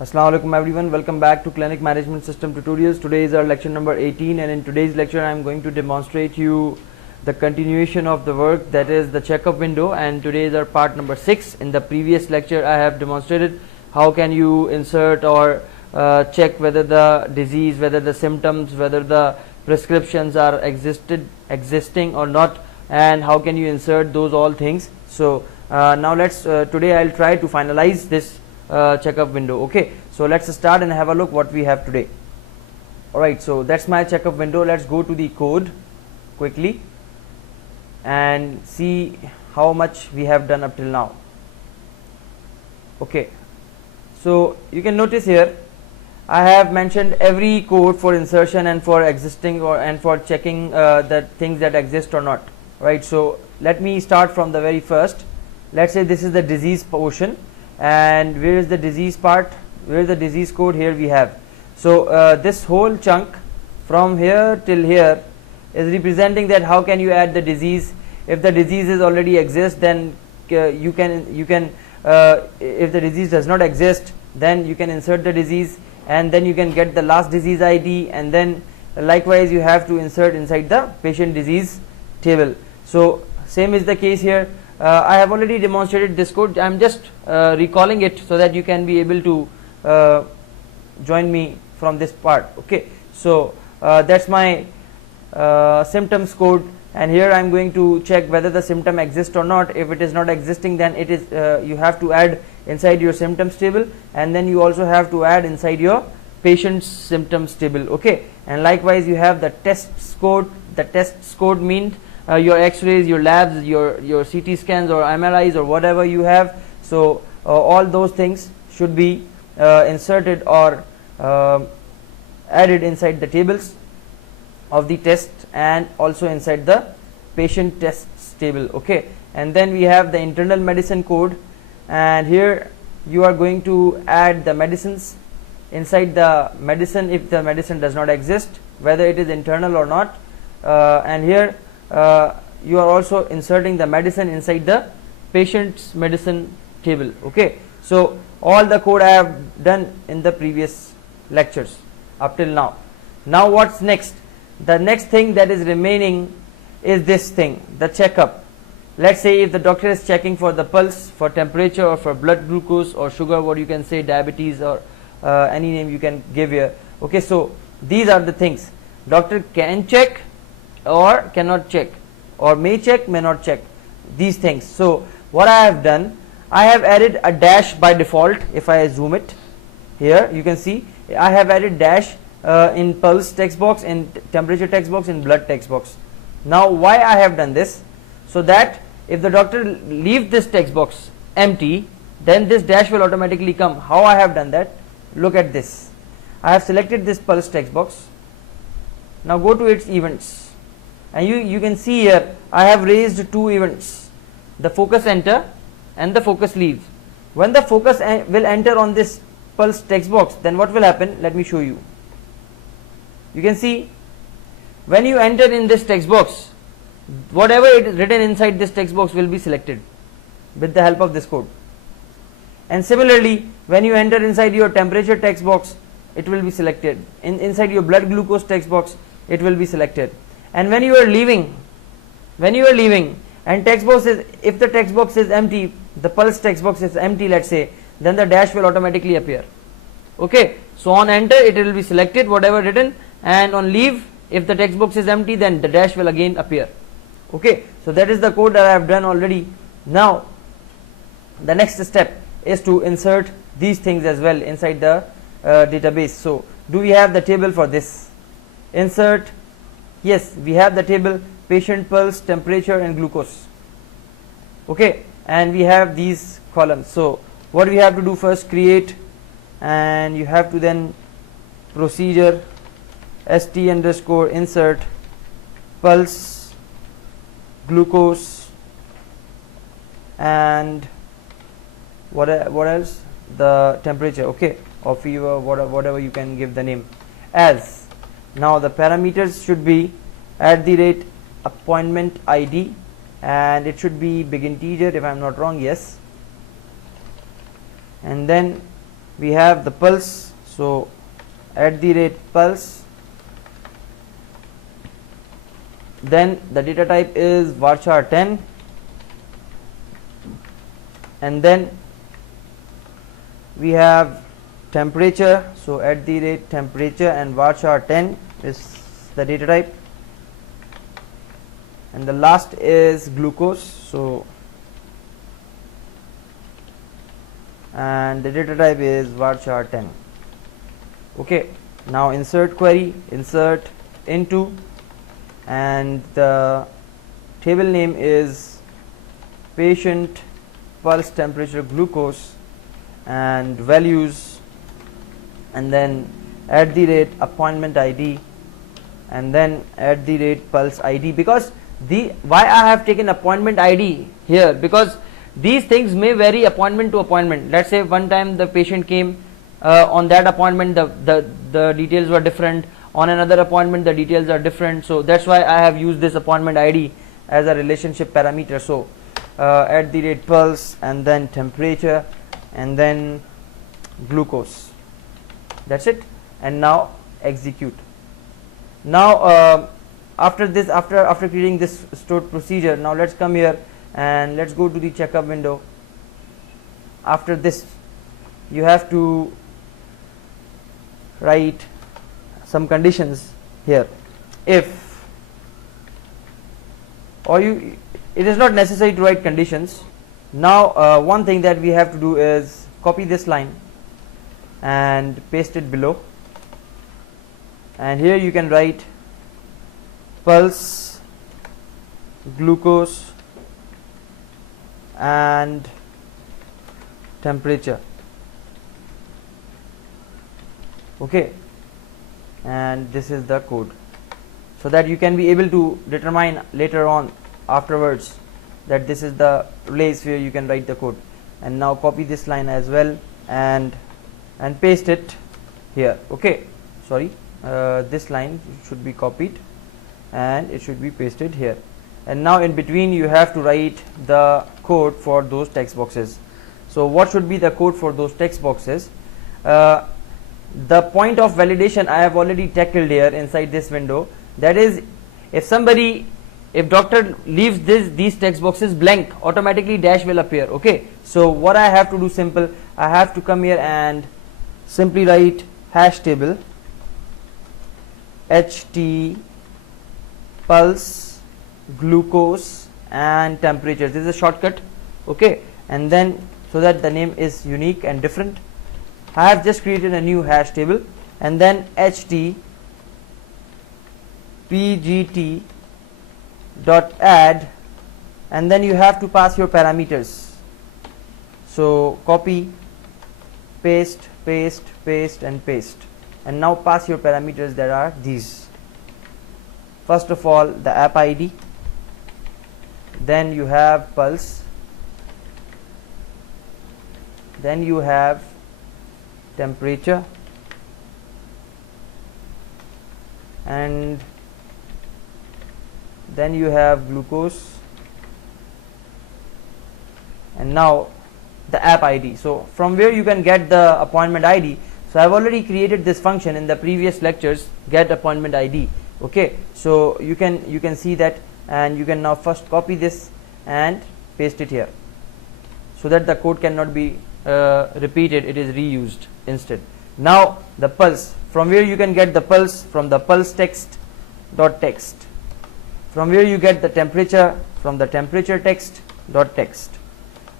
Assalamu alaikum everyone, welcome back to Clinic Management System Tutorials. Today is our lecture number 18, and in today's lecture I am going to demonstrate you the continuation of the work, that is the checkup window, and today is our part number 6. In the previous lecture I have demonstrated how can you insert or check whether the disease, whether the symptoms, whether the prescriptions are existing or not, and how can you insert those all things. So now today I'll try to finalize this checkup window. Okay, so let's start and have a look what we have today. Alright, so that's my checkup window. Let's go to the code quickly and see how much we have done up till now. Okay, so you can notice here I have mentioned every code for insertion and for existing and for checking the things that exist or not. Right, so let me start from the very first. Let's say this is the disease portion, and where is the disease part, where is the disease code? Here we have. So this whole chunk from here till here is representing that how can you add the disease. If the diseases already exist, then you can if the disease does not exist, then you can insert the disease, and then you can get the last disease ID, and then likewise you have to insert inside the patient disease table. So same is the case here. I have already demonstrated this code. I am just recalling it so that you can be able to join me from this part. Okay, so that's my symptoms code, and here I am going to check whether the symptom exists or not. If it is not existing, then it is you have to add inside your symptoms table, and then you also have to add inside your patient's symptoms table. Okay, and likewise you have the tests code. The tests code means your x-rays, your labs, your CT scans or MRIs or whatever you have. So all those things should be inserted or added inside the tables of the test and also inside the patient tests table. Okay, and then we have the internal medicine code, and here you are going to add the medicines inside the medicine if the medicine does not exist, whether it is internal or not, and here you are also inserting the medicine inside the patient's medicine table. Okay, so all the code I have done in the previous lectures up till now. Now what's next? The next thing that is remaining is this thing, the checkup. Let's say if the doctor is checking for the pulse, for temperature, or for blood glucose or sugar, what you can say, diabetes, or any name you can give here. Okay, so these are the things doctor can check or cannot check, or may check, may not check, these things. So what I have done, I have added a dash by default. If I zoom it here, you can see I have added dash in pulse text box, in temperature text box, in blood text box. Now why I have done this? So that if the doctor leaves this text box empty, then this dash will automatically come. How I have done that? Look at this. I have selected this pulse text box. Now go to its events, and you can see here I have raised two events, the focus enter and the focus leave. When the focus will enter on this pulse text box, then what will happen? Let me show you. You can see when you enter in this text box, whatever it is written inside this text box will be selected with the help of this code. And similarly, when you enter inside your temperature text box, it will be selected. Inside your blood glucose text box, it will be selected. And when you are leaving, and text box is, if the text box is empty, the pulse text box is empty, let's say, then the dash will automatically appear. Okay, so on enter it will be selected whatever written, and on leave, if the text box is empty, then the dash will again appear. Okay, so that is the code that I have done already. Now the next step is to insert these things as well inside the database. So do we have the table for this? Insert, yes, we have the table, patient pulse, temperature and glucose. Okay, and we have these columns. So what we have to do first, create, and you have to then procedure st underscore insert pulse, glucose, and what else, the temperature, okay, or fever, whatever you can give the name as. Now the parameters should be @appointment ID, and it should be big integer if I am not wrong, yes, and then we have the pulse, so @pulse, then the data type is varchar 10, and then we have temperature, so @temperature and varchar 10 is the data type, and the last is glucose, so and the data type is varchar 10. Okay, now insert query, insert into, and the table name is patient pulse temperature glucose and values, and then @appointment ID, and then @pulse ID. Because why I have taken appointment ID here, because these things may vary appointment to appointment. Let's say one time the patient came, on that appointment the details were different, on another appointment the details are different, so that's why I have used this appointment ID as a relationship parameter. So @pulse and then temperature and then glucose, that's it. And now execute. Now after this, after creating this stored procedure, now let's come here and let's go to the checkup window. After this, you have to write some conditions here. If, or it is not necessary to write conditions. Now one thing that we have to do is copy this line and paste it below, and here you can write pulse, glucose and temperature. Okay, and this is the code, so that you can be able to determine later on afterwards that this is the place where you can write the code. And now copy this line as well and paste it here. Okay, sorry, this line should be copied and it should be pasted here. And now in between you have to write the code for those text boxes. So what should be the code for those text boxes? The point of validation I have already tackled here inside this window. That is, if doctor leaves these text boxes blank, automatically dash will appear. Okay, so what I have to do, simple, I have to come here and simply write hash table HT pulse, glucose and temperature. This is a shortcut. Okay, and then so that the name is unique and different, I have just created a new hash table, and then HT pgt dot add, and then you have to pass your parameters. So copy, paste, paste, paste and paste, and now pass your parameters that are these. First of all, the app ID, then you have pulse, then you have temperature, and then you have glucose, and now the app ID. So from where you can get the appointment ID, so I have already created this function in the previous lectures, get appointment ID. Okay, so you can see that, and you can now first copy this and paste it here, so that the code cannot be repeated, it is reused instead. Now the pulse, from where you can get the pulse, from the pulse text dot text. From where you get the temperature, from the temperature text dot text.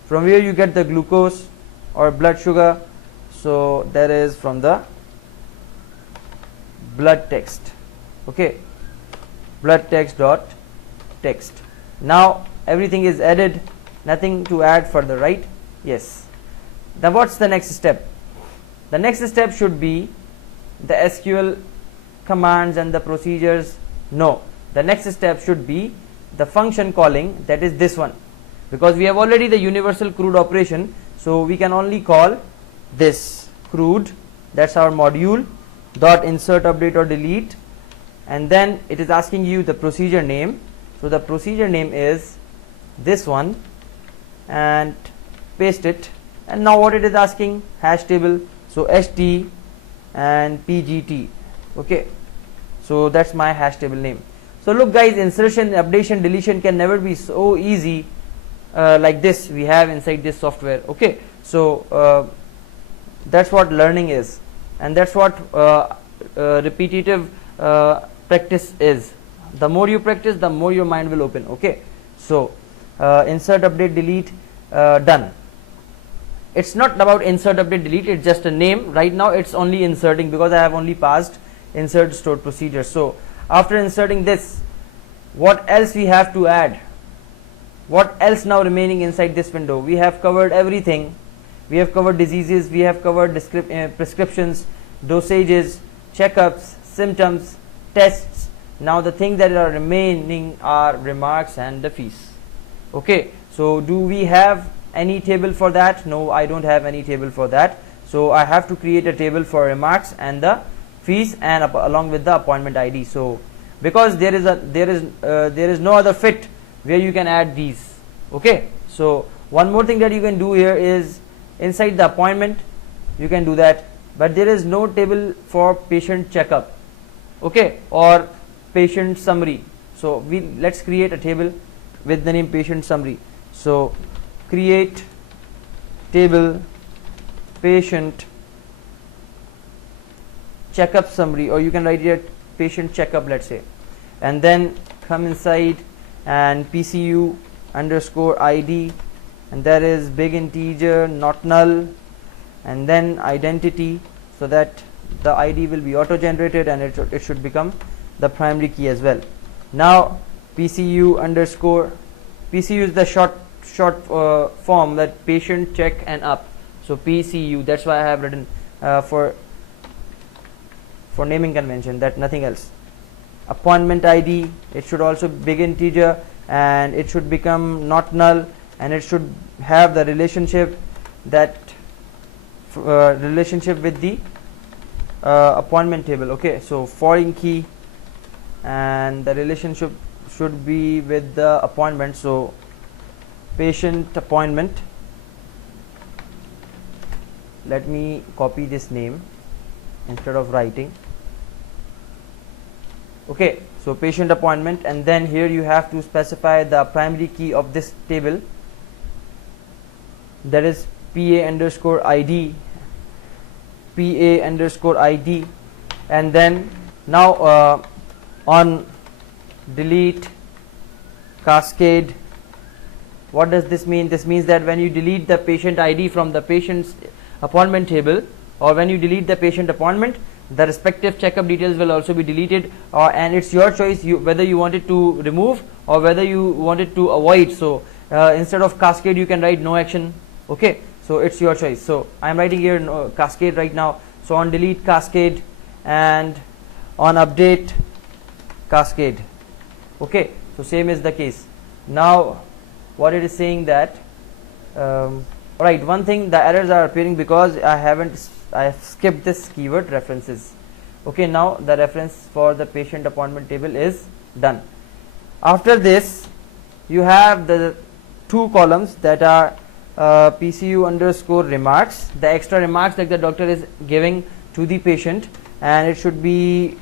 From where you get the glucose or blood sugar, so that is from the blood text. Okay, blood text dot text. Now everything is added, nothing to add further, right? Yes. Now what's the next step? The next step should be the SQL commands and the procedures. No, the next step should be the function calling, that is this one, because we have already the universal CRUD operation, so we can only call this CRUD, that's our module, dot insert, update or delete, and then it is asking you the procedure name. So the procedure name is this one, and paste it. And now what it is asking, hash table, so st and pgt. Okay, so that's my hash table name. So look guys, insertion, updation, deletion can never be so easy like this we have inside this software. Okay, so that's what learning is, and that's what repetitive practice is. The more you practice, the more your mind will open. Okay, so insert, update, delete, done. It's not about insert, update, delete, it's just a name. Right now it's only inserting because I have only passed insert stored procedure. So after inserting this, what else we have to add? What else now remaining inside this window? We have covered everything. We have covered diseases, we have covered prescriptions, dosages, checkups, symptoms, tests. Now the things that are remaining are remarks and the fees. Okay, so do we have any table for that? No, I don't have any table for that. So I have to create a table for remarks and the fees, and along with the appointment ID. So because there is no other fit where you can add these. Okay, so one more thing that you can do here is inside the appointment you can do that, but there is no table for patient checkup, okay, or patient summary. So let's create a table with the name patient summary. So create table patient checkup summary, or you can write here patient checkup, let's say, and then come inside and PCU underscore ID, and that is big integer, not null, and then identity, so that the ID will be auto generated and it should become the primary key as well. Now PCU underscore, PCU is the short form, that patient check and up. So PCU, that's why I have written for naming convention, that nothing else. Appointment ID, it should also big integer and it should become not null, and it should have the relationship that relationship with the appointment table. Okay, so foreign key, and the relationship should be with the appointment. So patient appointment, let me copy this name instead of writing. Okay, so patient appointment, and then here you have to specify the primary key of this table, that is PA underscore ID, and then now on delete cascade. What does this mean? This means that when you delete the patient ID from the patient's appointment table, or when you delete the patient appointment, the respective checkup details will also be deleted, and it's your choice whether you want it to remove or whether you want it to avoid. So instead of cascade you can write no action. Okay, so it's your choice. So I'm writing here no, cascade right now. So on delete cascade, and on update cascade. Okay, so same is the case. Now what it is saying that alright, one thing, the errors are appearing because I have skipped this keyword references. Okay, now the reference for the patient appointment table is done. After this you have the two columns that are PCU underscore remarks, the extra remarks that the doctor is giving to the patient, and it should be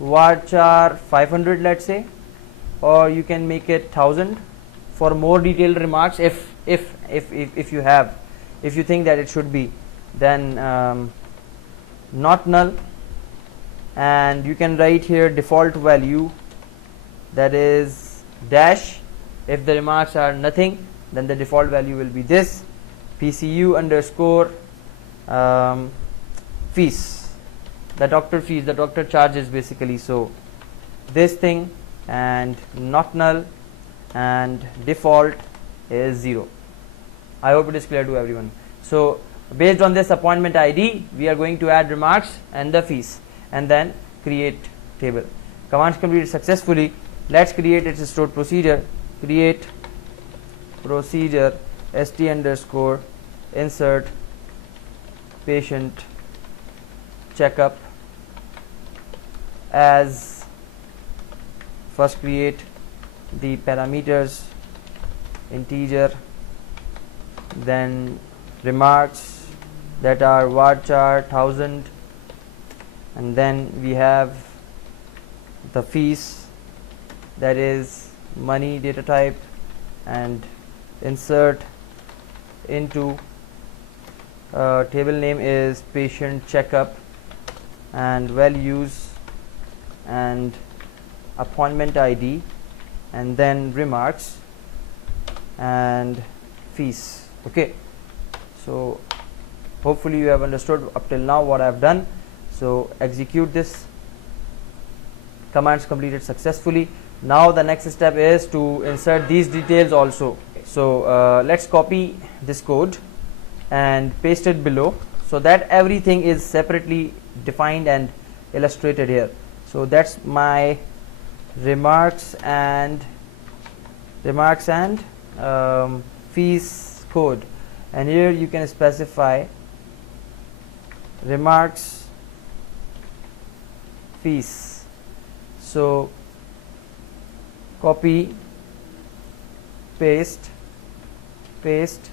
varchar 500, let's say, or you can make it 1000 for more detailed remarks if you have, if you think that it should be. Then not null, and you can write here default value, that is dash. If the remarks are nothing, then the default value will be this PCU underscore fees, the doctor fees, the doctor charges basically. So this thing, and not null, and default is 0. I hope it is clear to everyone. So based on this appointment ID, we are going to add remarks and the fees, and then create table. Commands completed successfully. Let's create its stored procedure. Create procedure st underscore insert patient checkup as first create the parameters integer, then remarks that are varchar 1000, and then we have the fees, that is money data type, and insert into table name is patient checkup, and values and appointment ID, and then remarks and fees. Okay, so hopefully you have understood up till now what I have done. So execute this. Commands completed successfully. Now the next step is to insert these details also. So let's copy this code and paste it below, so that everything is separately defined and illustrated here. So that's my remarks and fees code, and here you can specify remarks fees. So copy, paste, paste,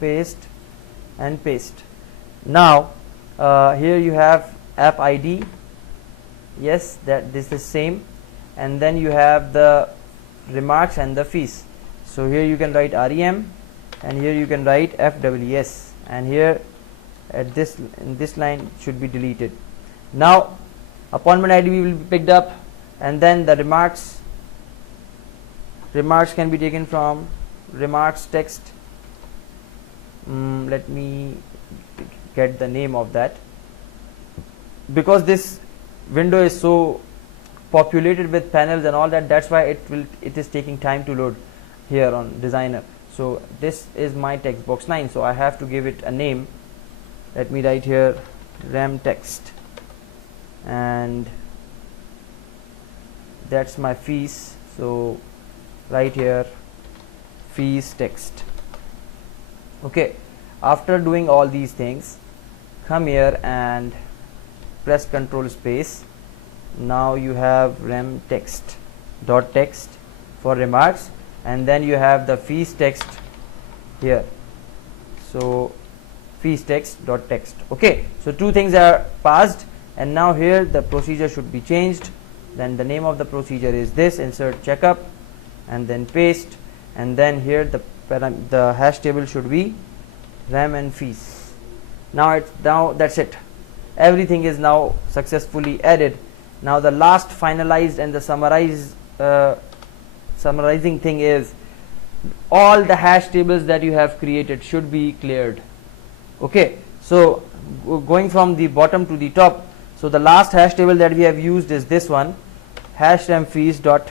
paste, and paste. Now here you have app ID, yes, that this is same, and then you have the remarks and the fees. So here you can write REM, and here you can write FWS, and here at this in this line should be deleted. Now appointment ID will be picked up, and then the remarks can be taken from remarks text. Let me get the name of that, because this window is so populated with panels and all that, that's why it is taking time to load here on designer. So this is my text box 9, so I have to give it a name. Let me write here rem text, and that's my fees. So right here fees text. Okay, after doing all these things, come here and press Ctrl space. Now you have rem text dot text for remarks, and then you have the fees text here. So fees text dot text. Okay, so two things are passed, and now here the procedure should be changed. Then the name of the procedure is this, insert checkup, and then paste, and then here the hash table should be rem and fees. Now that's it. Everything is now successfully added. Now the last finalized and the summarizing thing is all the hash tables that you have created should be cleared. Okay, so going from the bottom to the top, so the last hash table that we have used is this one, hash rem fees dot,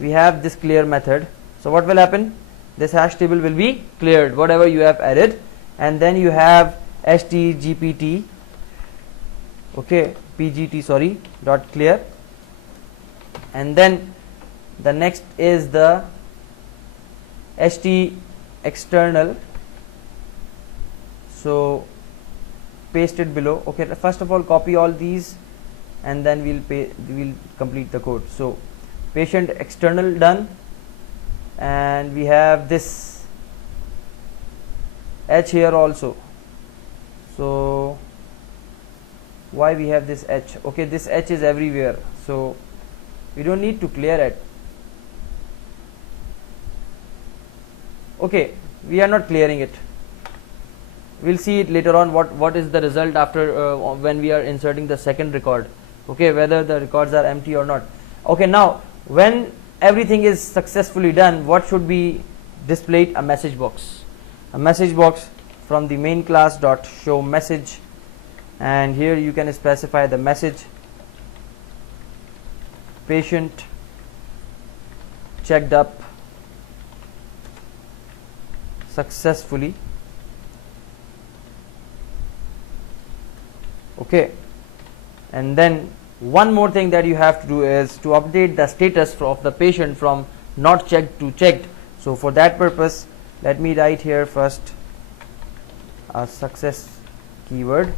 we have this clear method. So what will happen? This hash table will be cleared, whatever you have added, and then you have htgpt, okay, pgt, sorry, dot clear, and then the next is the ht external. So paste it below. Okay, first of all copy all these, and then we'll complete the code. So patient external done, and we have this h here also. So why we have this h? Okay, this h is everywhere, so we don't need to clear it. Okay, we are not clearing it. We'll see it later on what is the result after when we are inserting the second record. Okay, whether the records are empty or not. Okay, now when everything is successfully done, what should be displayed? A message box. A message box from the main class dot show message, and here you can specify the message patient checked up successfully. Okay, and then one more thing that you have to do is to update the status of the patient from not checked to checked. So for that purpose, let me write here first a success keyword,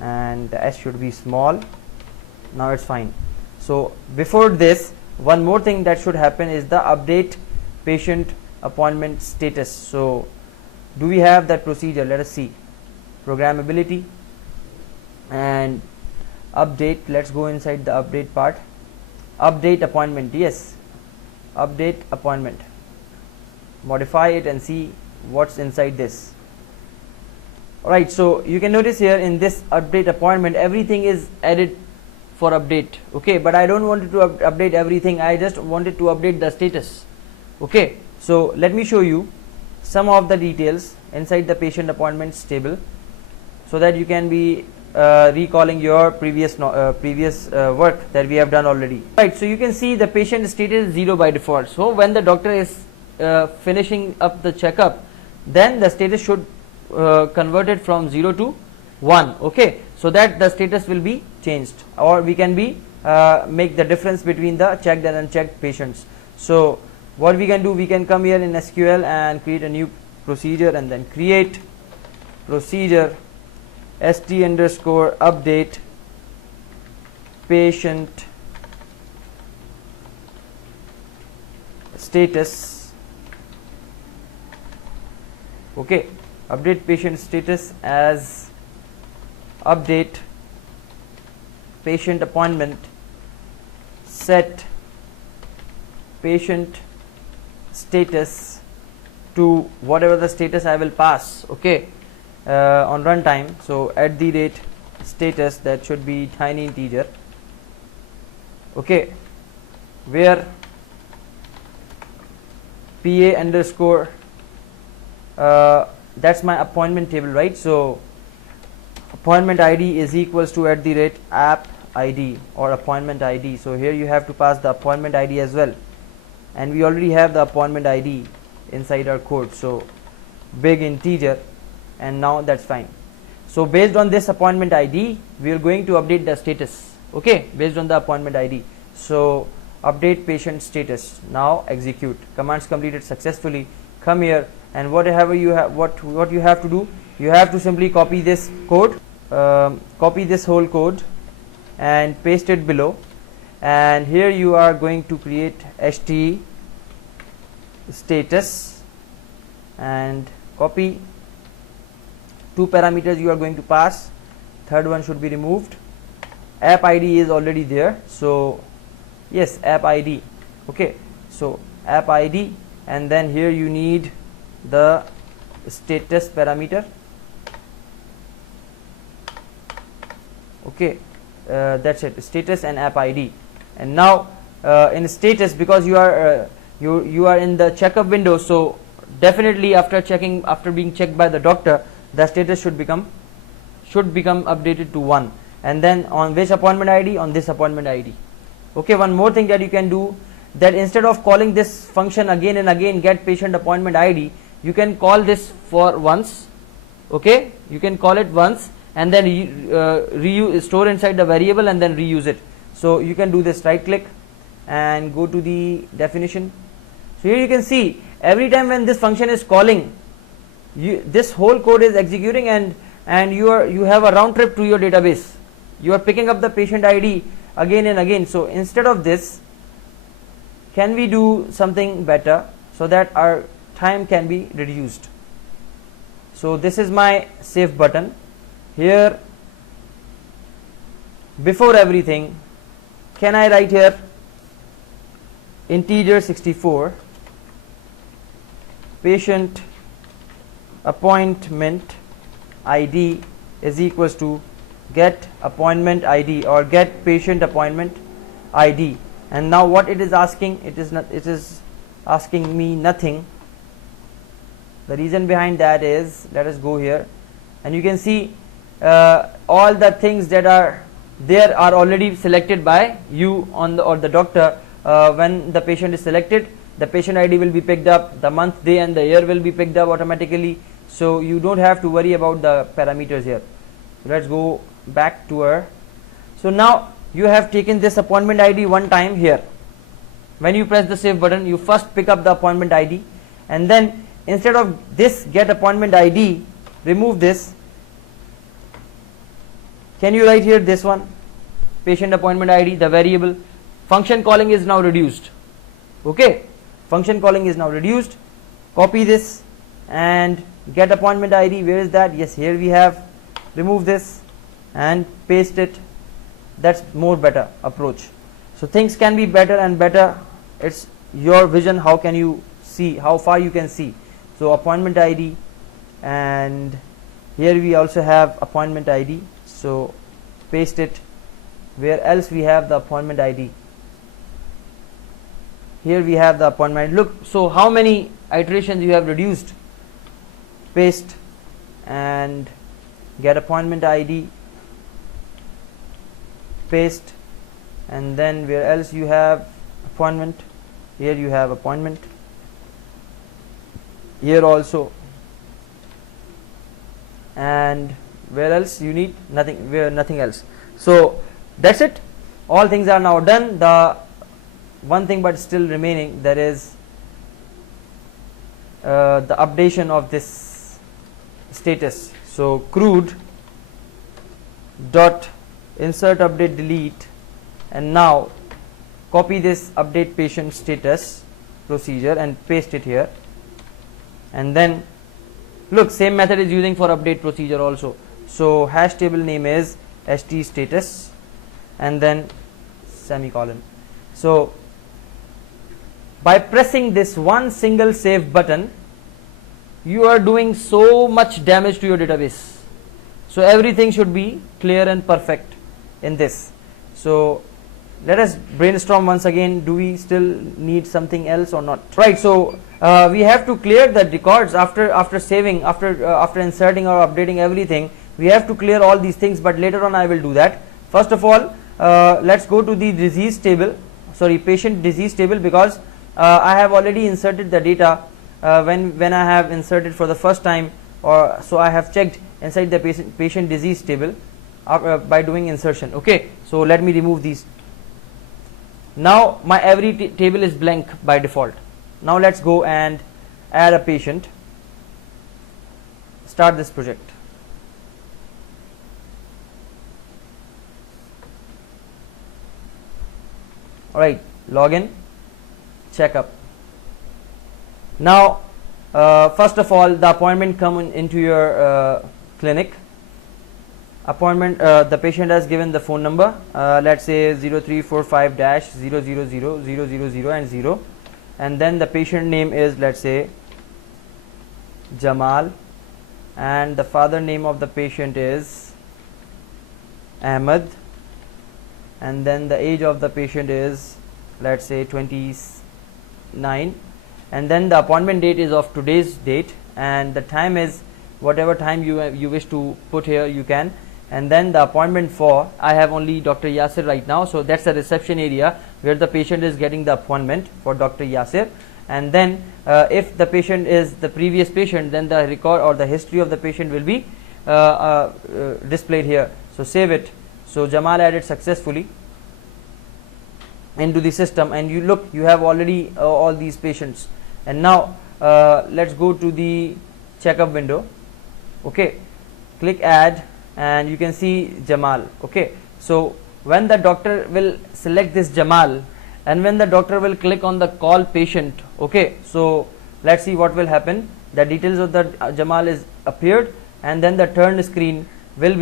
and the s should be small. Now it's fine. So before this, one more thing that should happen is the update patient appointment status. So do we have that procedure? Let us see. programmability, and update. Let's go inside the update part. Update appointment, yes, update appointment. Modify it and see what's inside this. Alright, so you can notice here in this update appointment everything is added for update. Okay, but I don't want it to update everything, I just wanted to update the status. Okay, so let me show you some of the details inside the patient appointments table, so that you can be recalling your previous work that we have done already. Right, so you can see the patient status is 0 by default. So when the doctor is finishing up the checkup, then the status should convert it from 0 to 1. Okay, so that the status will be changed, or we can be make the difference between the checked and unchecked patients. So what we can do, we can come here in SQL and create a new procedure, and then create procedure st underscore update patient status. Okay, update patient status as update patient appointment, set patient status to whatever the status I will pass. Okay, on runtime. So at the rate status, that should be tiny integer. Okay, where PA underscore that's my appointment table, right? So appointment ID is equals to at the rate app ID or appointment ID. So here you have to pass the appointment ID as well, and we already have the appointment ID inside our code, so big integer, and now that's fine. So based on this appointment ID, we are going to update the status. Okay, based on the appointment ID. So update patient status. Now execute. Commands completed successfully. Come here, and whatever you have, what you have to do, you have to simply copy this code, copy this whole code and paste it below, and here you are going to create ht status and copy 2 parameters you are going to pass. Third one should be removed. App ID is already there, so yes, app ID. Okay, so app ID, and then here you need the status parameter. Okay, that's it, status and app ID. And now in status, because you are you are in the checkup window, so definitely after being checked by the doctor, the status should become updated to 1. And then on which appointment ID? On this appointment ID. Okay, one more thing that you can do, that instead of calling this function again and again, get patient appointment ID, you can call this for once. Okay, you can call it once and then store inside the variable and then reuse it. So you can do this, right click and go to the definition. So here you can see every time when this function is calling, this whole code is executing, and you have a round trip to your database. You are picking up the patient ID again and again. So instead of this, can we do something better so that our time can be reduced? So this is my save button. Here, before everything, can I write here integer 64 patient appointment ID is equals to get appointment ID or get patient appointment ID. And now what it is asking, it is asking me nothing. The reason behind that is, let us go here, and you can see all the things that are there are already selected by you or the doctor. When the patient is selected, the patient ID will be picked up, the month, day and the year will be picked up automatically, so you don't have to worry about the parameters here. So let's go back to our, so now you have taken this appointment ID one time here. When you press the save button, you first pick up the appointment ID, and then instead of this get appointment ID, remove this. Can you write here this one, patient appointment ID, the variable? Function calling is now reduced. Okay, function calling is now reduced. Copy this and get appointment ID. Where is that? Yes, here we have remove this and paste it. That's more better approach. So things can be better and better. It's your vision, how can you see, how far you can see. So appointment ID, and here we also have appointment ID, so paste it. Where else we have the appointment ID? Here we have the appointment. Look, so how many iterations you have reduced. Paste and get appointment ID, paste, and then where else you have appointment? Here you have appointment, here also, and where else you need? Nothing, where nothing else. So that's it, all things are now done. The one thing but still remaining, that is the updation of this status. So crude dot insert update delete, and now copy this update patient status procedure and paste it here, and then look, same method is using for update procedure also. So hash table name is st status and then semicolon. So by pressing this one single save button, you are doing so much damage to your database. So everything should be clear and perfect in this. So let us brainstorm once again. Do we still need something else or not? Right. So we have to clear the records after saving, after inserting or updating everything. We have to clear all these things, but later on I will do that. First of all, let's go to the disease table. Sorry, patient disease table, because I have already inserted the data when I have inserted for the first time, or so I have checked inside the patient disease table by doing insertion. Okay, so let me remove these. Now my every table is blank by default. Now let's go and add a patient. Start this project. Alright, login, checkup. Now first of all, the appointment come into your clinic. Appointment, the patient has given the phone number, let's say 0345-000-000 and 0, and then the patient name is, let's say, Jamal, and the father name of the patient is Ahmed, and then the age of the patient is, let's say, 29, and then the appointment date is of today's date, and the time is whatever time you wish to put here, you can. And then the appointment for, I have only Dr. Yasir right now, so that's the reception area where the patient is getting the appointment for Dr. Yasir. And then if the patient is the previous patient, then the record or the history of the patient will be displayed here. So save it. So Jamal added successfully into the system, and you look, you have already all these patients. And now let's go to the checkup window. Okay, click add, and you can see Jamal. Okay, so when the doctor will select this Jamal, and when the doctor will click on the call patient, okay, so let's see what will happen. The details of the Jamal is appeared, and then the turn screen will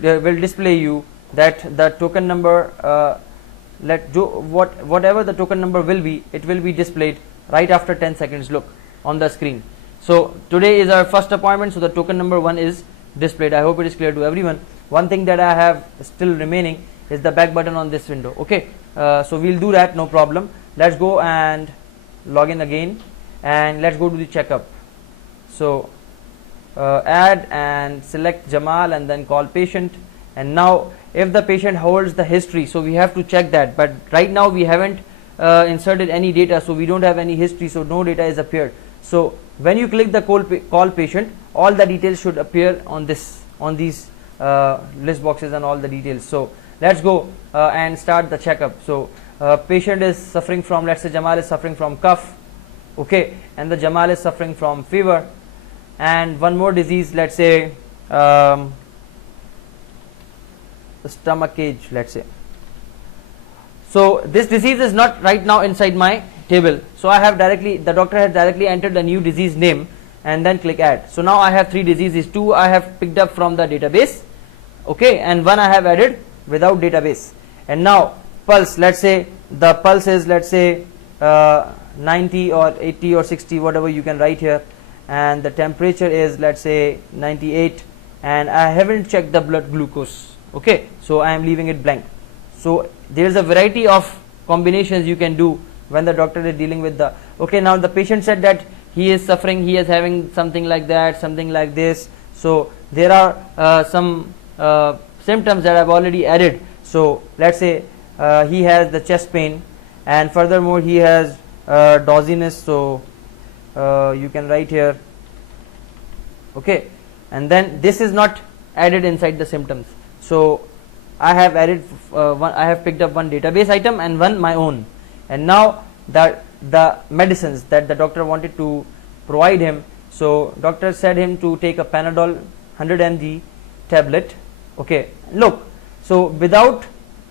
display you that the token number, whatever the token number will be, it will be displayed right after 10 seconds. Look on the screen. So today is our first appointment, so the token number 1 is displayed. I hope it is clear to everyone. One thing that I have still remaining is the back button on this window. Okay, so we'll do that, no problem. Let's go and log in again, and let's go to the checkup. So add and select Jamal and then call patient. And now if the patient holds the history, so we have to check that, but right now we haven't inserted any data, so we don't have any history, so no data is appeared. So when you click the call patient, all the details should appear on these list boxes and all the details. So let's go and start the checkup. So patient is suffering from, let's say Jamal is suffering from cough, okay, and the Jamal is suffering from fever, and one more disease, let's say the stomach ache, let's say. So this disease is not right now inside my table, so I have directly, the doctor has directly entered the new disease name, and then click add. So now I have 3 diseases, 2 I have picked up from the database, okay, and 1 I have added without database. And now pulse, let's say the pulse is, let's say 90 or 80 or 60, whatever you can write here, and the temperature is, let's say 98, and I haven't checked the blood glucose, okay, so I am leaving it blank. So there is a variety of combinations you can do when the doctor is dealing with the, okay, now the patient said that he is suffering, he is having something like that, something like this. So there are some symptoms that I've already added. So let's say he has the chest pain, and furthermore he has dizziness, so you can write here, okay, and then this is not added inside the symptoms. So I have added I have picked up 1 database item and 1 my own. And now that the medicines that the doctor wanted to provide him, so doctor said him to take a Panadol 100 mg tablet, okay. Look, so without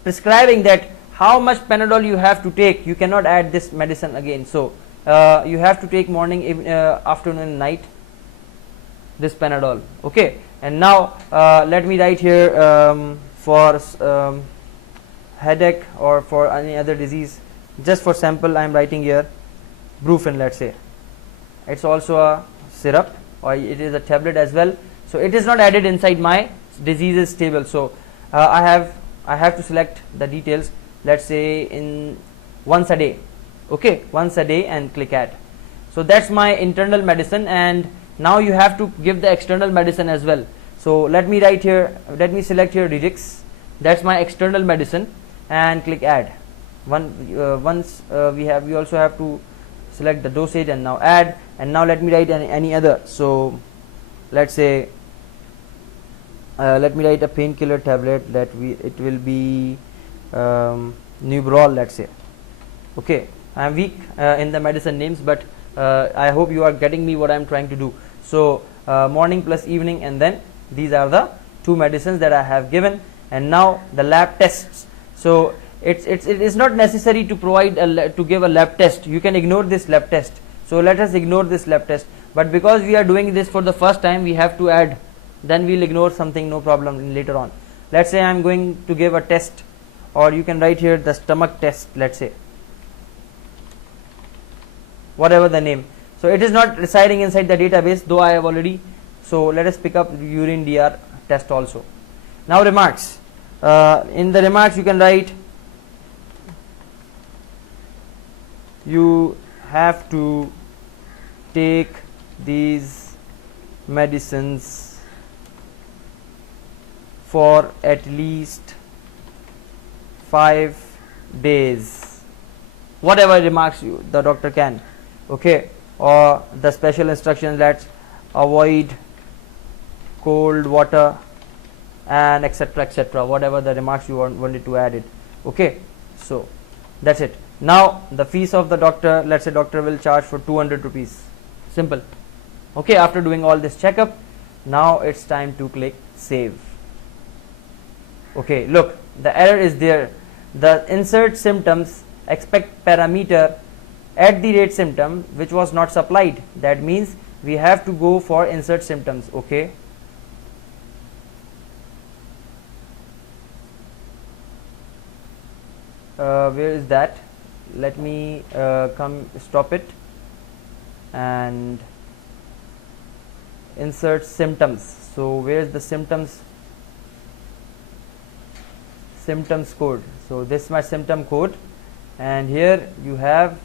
prescribing that how much Panadol you have to take, you cannot add this medicine again. So you have to take morning, afternoon, night this Panadol, okay. And now let me write here for headache or for any other disease, just for sample I am writing here Brufen, let's say. It's also a syrup, or it is a tablet as well, so it is not added inside my diseases table. So I have to select the details, let's say in once a day, okay, once a day, and click add. So that's my internal medicine, and now you have to give the external medicine as well. So let me write here, let me select here Ridix, that's my external medicine, and click add. Once we also have to select the dosage and now add. And now let me write any other. So let's say let me write a painkiller tablet, that it will be Nubrol, let's say, okay. I am weak in the medicine names, but I hope you are getting me what I am trying to do. So morning plus evening, and then these are the 2 medicines that I have given. And now the lab tests. So it is not necessary to provide to give a lab test. You can ignore this lab test. So let us ignore this lab test, but because we are doing this for the first time, we have to add, then we'll ignore something, no problem later on. Let's say I am going to give a test, or you can write here the stomach test, let's say, whatever the name. So it is not residing inside the database, though I have already. So let us pick up urine DR test also. Now remarks. In the remarks you can write, you have to take these medicines for at least 5 days, whatever remarks the doctor can, okay. Or the special instructions, let's avoid cold water, and etc., whatever the remarks you wanted to add it, okay. So that's it. Now the fees of the doctor, let's say doctor will charge for 200 rupees, simple, okay. After doing all this checkup, now it's time to click save, okay. Look, the error is there, the insert symptoms expect parameter at the rate symptom which was not supplied. That means we have to go for insert symptoms, okay. Where is that? Let me stop it and insert symptoms. So where is the symptoms code? So this is my symptom code, and here you have,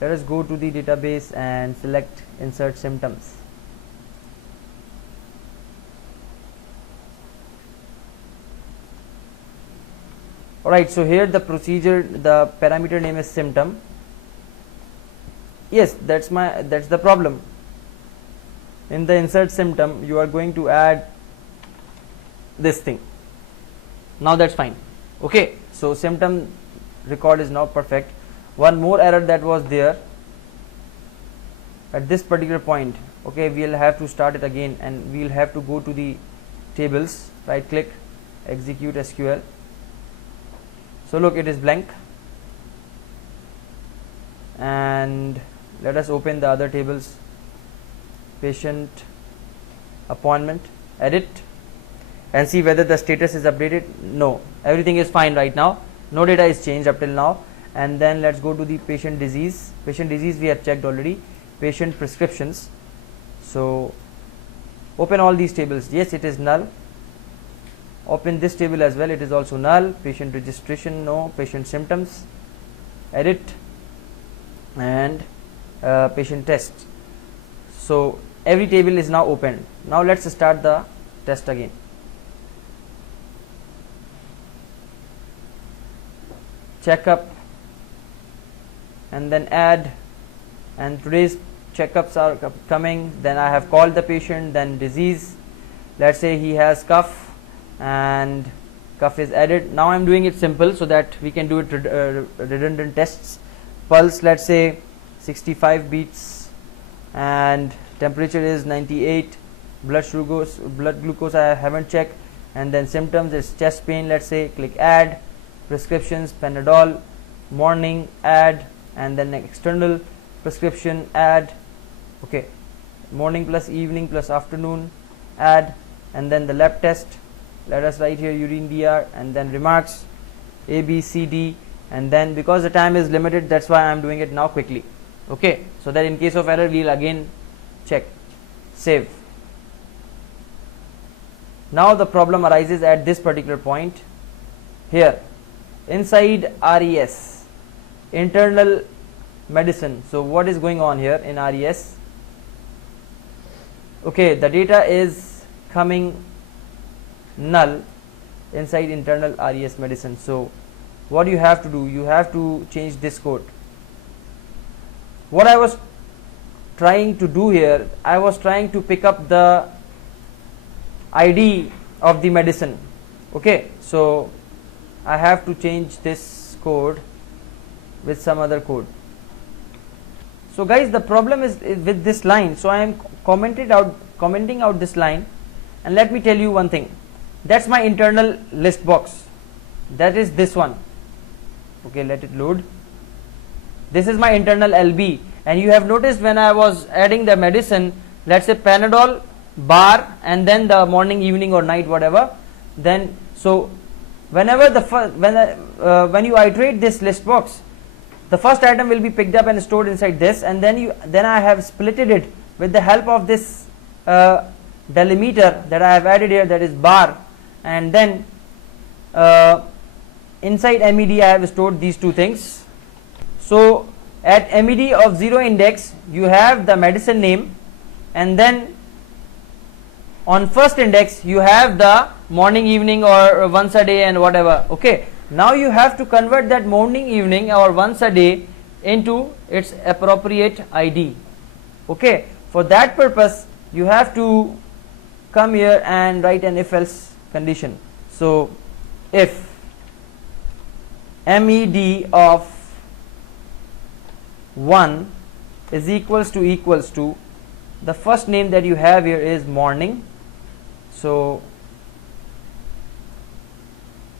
let us go to the database and select insert symptoms. Alright, so here the procedure, the parameter name is symptom. Yes, that's the problem. In the insert symptom, you are going to add this thing. Now that's fine, okay. So symptom record is now perfect. One more error that was there at this particular point, okay, we'll have to start it again, and we'll have to go to the tables, right click, execute SQL. So look, it is blank, and let us open the other tables. Patient appointment, edit, and see whether the status is updated. No, everything is fine right now, no data is changed up till now. And then let's go to the patient disease. Patient disease we have checked already. Patient prescriptions, so open all these tables. Yes, it is null. Open this table as well, it is also null. Patient registration, no. Patient symptoms, edit, and patient test. So every table is now opened. Now let's start the test again. Checkup, and then add, and today's checkups are coming. Then I have called the patient. Then disease, let's say he has cough, and cough is added. Now I'm doing it simple so that we can do it redundant tests. Pulse, let's say 65 beats, and temperature is 98. Blood glucose I haven't checked. And then symptoms is chest pain, let's say. Click add. Prescriptions, Panadol, morning, add, and then external prescription, add. Okay, morning plus evening plus afternoon, add. And then the lab test, let us write here urine DR, and then remarks A, B, C, D. And then because the time is limited, that's why I am doing it now quickly. Okay, so that in case of error we'll again check. Save. Now the problem arises at this particular point here inside RES, internal medicine. So what is going on here in RES? Okay, the data is coming null inside internal RES medicine. So what you have to do, you have to change this code. What I was trying to do here, I was trying to pick up the ID of the medicine. Okay, so I have to change this code with some other code. So guys, the problem is with this line. So I am commenting out this line, and let me tell you one thing. That's my internal list box. That is this one. Okay, let it load. This is my internal LB, and you have noticed when I was adding the medicine, let's say Panadol bar, and then the morning, evening, or night, whatever. Then so whenever when you iterate this list box, the first item will be picked up and stored inside this, and then I have splitted it with the help of this delimiter that I have added here, that is bar, and then inside MED I have stored these two things. So at MED of 0 index you have the medicine name, and then on first index you have the morning, evening, or once a day, and whatever. Okay, now you have to convert that morning, evening, or once a day into its appropriate ID. Okay, for that purpose you have to come here and write an if else condition. So if MED of 1 is equals to the first name that you have here is morning, so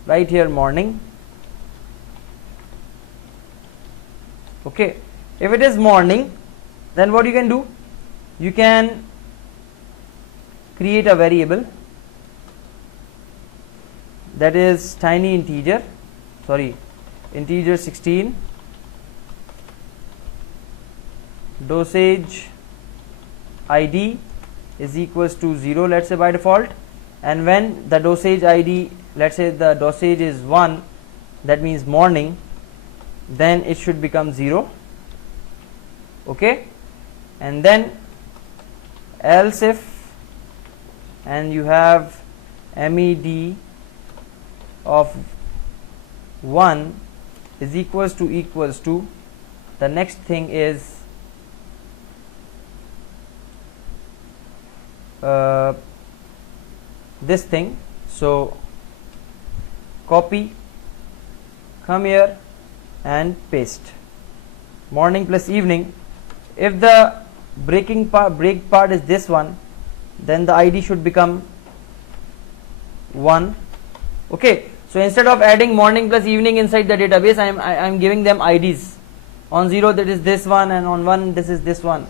right here morning. Okay, if it is morning, then what you can do, you can create a variable that is tiny integer 16, dosage ID is equals to 0, let's say by default, and when the dosage ID, let's say the dosage is 1, that means morning, then it should become 0. Okay, and then else if, and you have MED of 1 is equals to the next thing is this thing. So copy, come here and paste morning plus evening. If the break part is this one, then the ID should become 1. Okay, so instead of adding morning plus evening inside the database, I am giving them IDs. on 0 that is this one, and on 1 this is this one.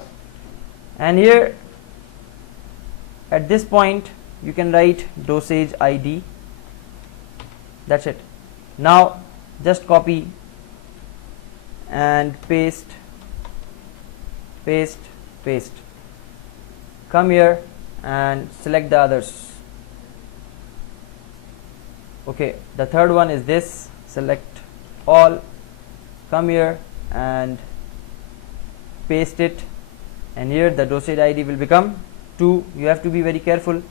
And here at this point you can write dosage ID. That's it. Now just copy and paste, paste, paste. Come here and select the others. Okay, the third one is this. Select all, come here and paste it, and here the dosage ID will become 2. You have to be very careful.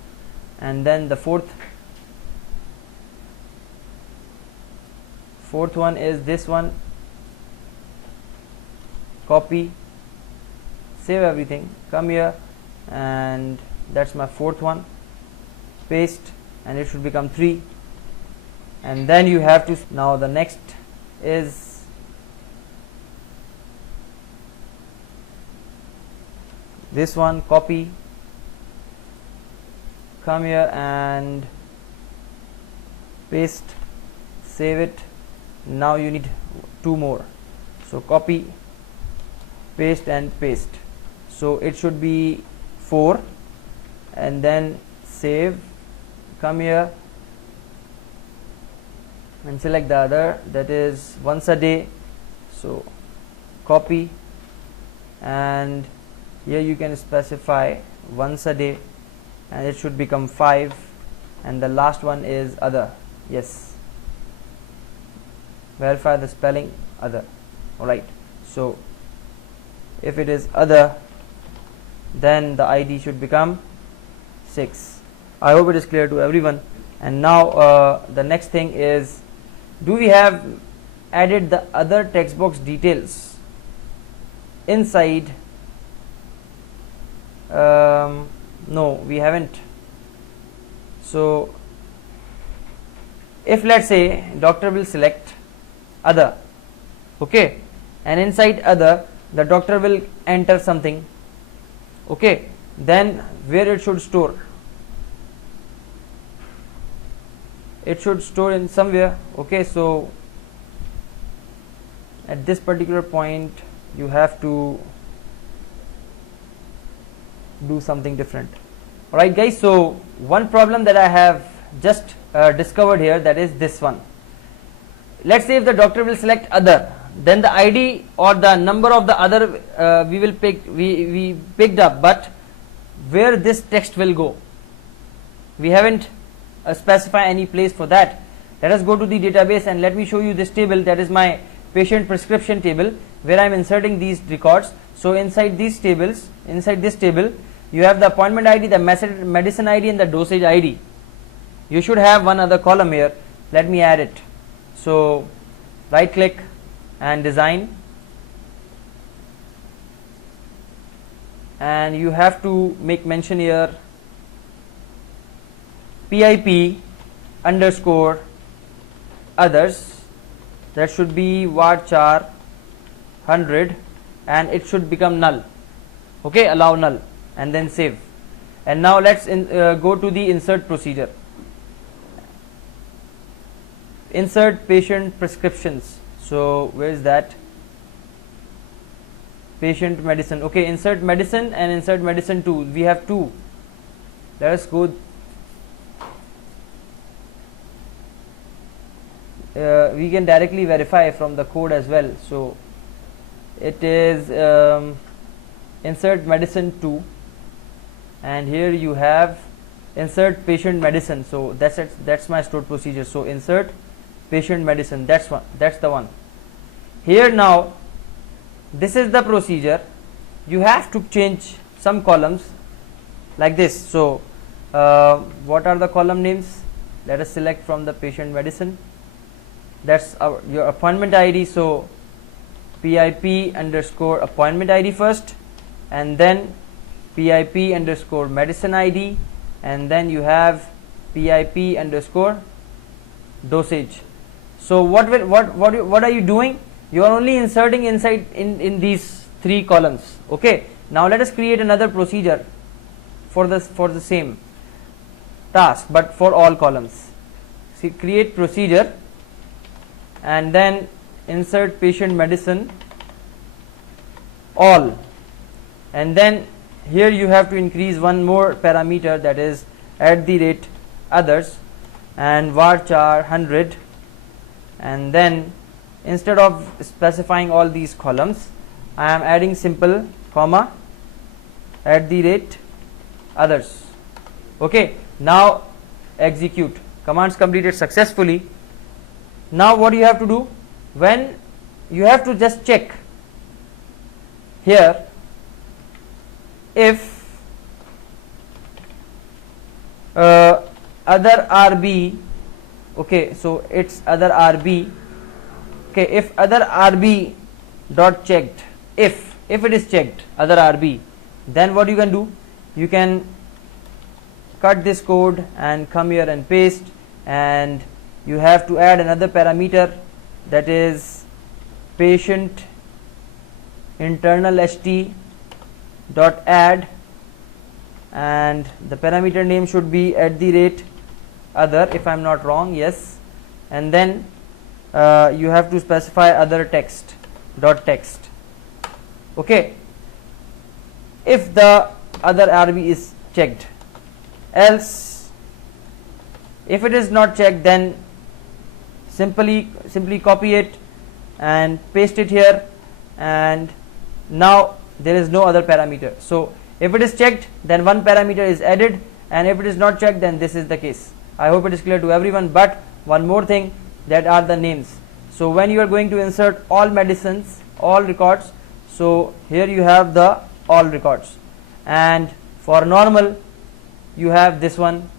And then the fourth one is this one. Copy, save everything, come here, and that's my fourth one. Paste, and it should become 3. And then you have to, now the next is this one. Copy, come here and paste, save it. Now you need 2 more, so copy, paste and paste. So it should be 4, and then save, come here and select the other, that is once a day. So copy, and here you can specify once a day, and it should become 5. And the last one is other. Yes, verify the spelling other. Alright, so if it is other, then the ID should become 6. I hope it is clear to everyone. And now the next thing is, do we have added the other text box details inside? No, we haven't. So if let's say doctor will select other, okay, and inside other the doctor will enter something, okay, then where it should store? It should store in somewhere. Okay, so at this particular point you have to do something different. Alright guys, so one problem that I have just discovered here, that is this one. Let's say if the doctor will select other, then the ID or the number of the other we picked up, but where this text will go, we haven't specify any place for that. Let us go to the database and let me show you this table. That is my patient prescription table, where I am inserting these records. So inside these tables, inside this table, you have the appointment ID, the medicine ID, and the dosage ID. You should have one other column here. Let me add it. So right click and design, and you have to make mention here PIP underscore others. That should be varchar 100, and it should become null. Okay, allow null, and then save. And now let's go to the insert procedure. Insert patient prescriptions. So where is that? Patient medicine. Okay, insert medicine and insert medicine 2. We have 2. Let us go. We can directly verify from the code as well. So it is insert medicine 2, and here you have insert patient medicine. So that's my stored procedure. So insert patient medicine, that's the one. Here now this is the procedure. You have to change some columns like this. So what are the column names? Let us select from the patient medicine. That's your appointment ID. So PIP underscore appointment ID first, and then PIP underscore medicine ID, and then you have PIP underscore dosage. So what are you doing? You are only inserting inside in these 3 columns. Okay, now let us create another procedure for the same task, but for all columns. See, create procedure, and then insert patient medicine all, and then here you have to increase one more parameter, that is @others, and varchar 100, and then instead of specifying all these columns, I am adding simple comma @others. Okay, now execute. Commands completed successfully. Now what you have to do, when you have to just check here if other RB, okay, so it's other RB, okay, if other RB dot checked, if it is checked other RB, then what you can do, you can cut this code and come here and paste, and you have to add another parameter, that is patient internal ht dot add, and the parameter name should be @other, if I am not wrong, yes, and then you have to specify other text dot text. Okay, if the other RB is checked, else if it is not checked, then simply copy it and paste it here, and now there is no other parameter. So if it is checked, then one parameter is added, and if it is not checked, then this is the case. I hope it is clear to everyone. But one more thing, that are the names. So when you are going to insert all medicines, all records, so here you have the all records, and for normal you have this one.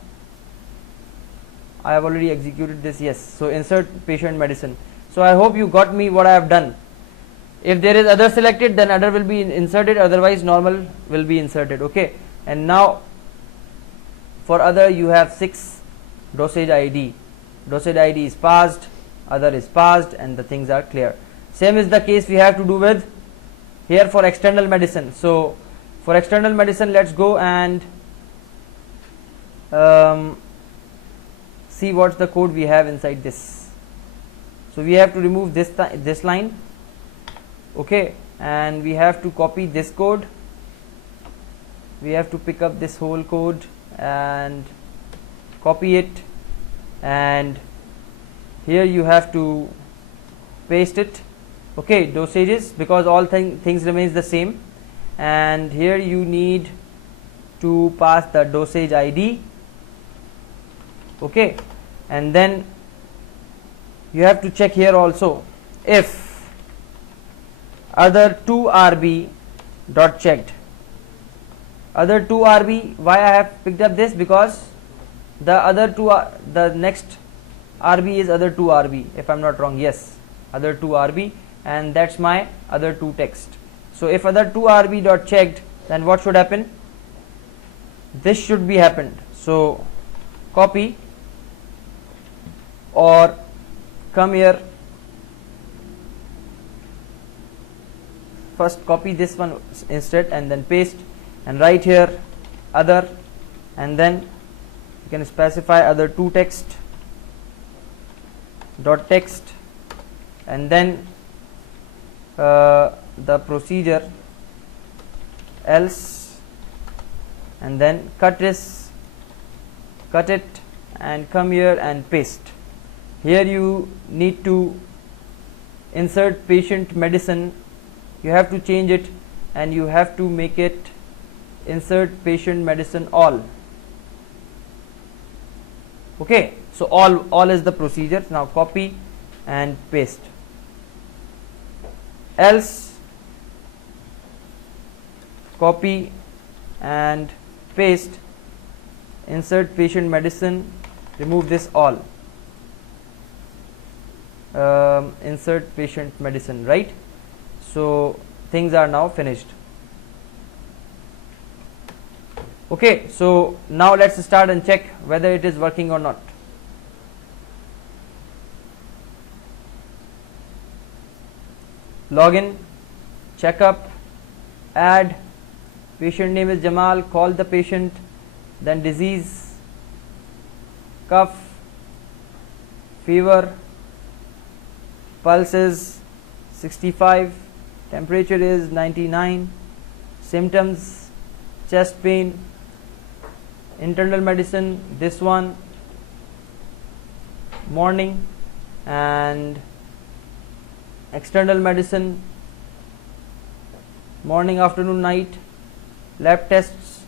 I have already executed this, yes. So insert patient medicine. So I hope you got me what I have done. If there is other selected, then other will be inserted, otherwise normal will be inserted. Okay, and now for other you have 6 dosage ID. Dosage ID is passed, other is passed, and the things are clear. Same is the case we have to do with here for external medicine. So for external medicine, let's go and see what's the code we have inside this. So we have to remove this line, okay, and we have to copy this code. We have to pick up this whole code and copy it, and here you have to paste it. Okay, dosages, because all things remains the same, and here you need to pass the dosage ID. Okay, and then you have to check here also if other 2RB dot checked. Other 2RB, why I have picked up this, because the other the next RB is other 2RB, if I am not wrong, yes, other 2RB, and that's my other 2 text. So if other 2RB dot checked, then what should happen? This should be happened. So copy, or come here, first copy this one instead and then paste, and write here other, and then you can specify other 2 text dot text, and then the procedure else, and then cut it and come here and paste. Here you need to insert patient medicine. You have to change it, and you have to make it insert patient medicine all. Okay, so all is the procedure. Now copy and paste. Else copy and paste, insert patient medicine, remove this all, insert patient medicine, right? So things are now finished. Okay, so now let's start and check whether it is working or not. Login, checkup, add, patient name is Jamal, call the patient, then disease, cough, fever, pulse is 65, temperature is 99, symptoms chest pain, internal medicine this one, morning, and external medicine morning, afternoon, night, lab tests,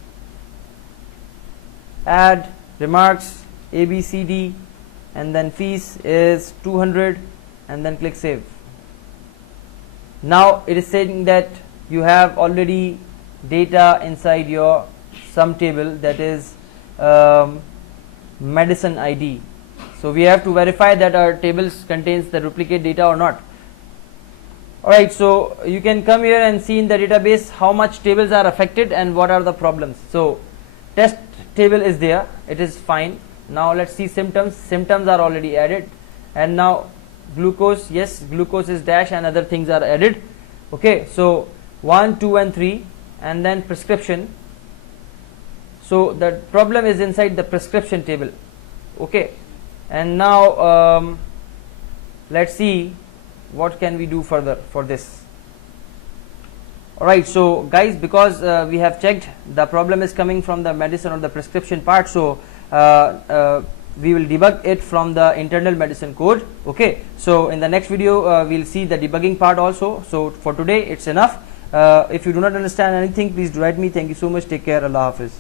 add remarks A B C D, and then fees is 200, and then click save. Now it is saying that you have already data inside your sum table, that is medicine ID. So we have to verify that our tables contains the duplicate data or not. Alright, so you can come here and see in the database how much tables are affected and what are the problems. So test table is there, it is fine. Now let's see symptoms. Symptoms are already added, and now glucose, yes, glucose is dash and other things are added. Okay, so 1, 2 and 3, and then prescription. So the problem is inside the prescription table. Okay, and now let's see what can we do further for this. Alright, so guys, because we have checked the problem is coming from the medicine or the prescription part, so we will debug it from the internal medicine code. Okay, so in the next video we'll see the debugging part also. So for today it's enough. If you do not understand anything, please write me. Thank you so much. Take care. Allah Hafiz.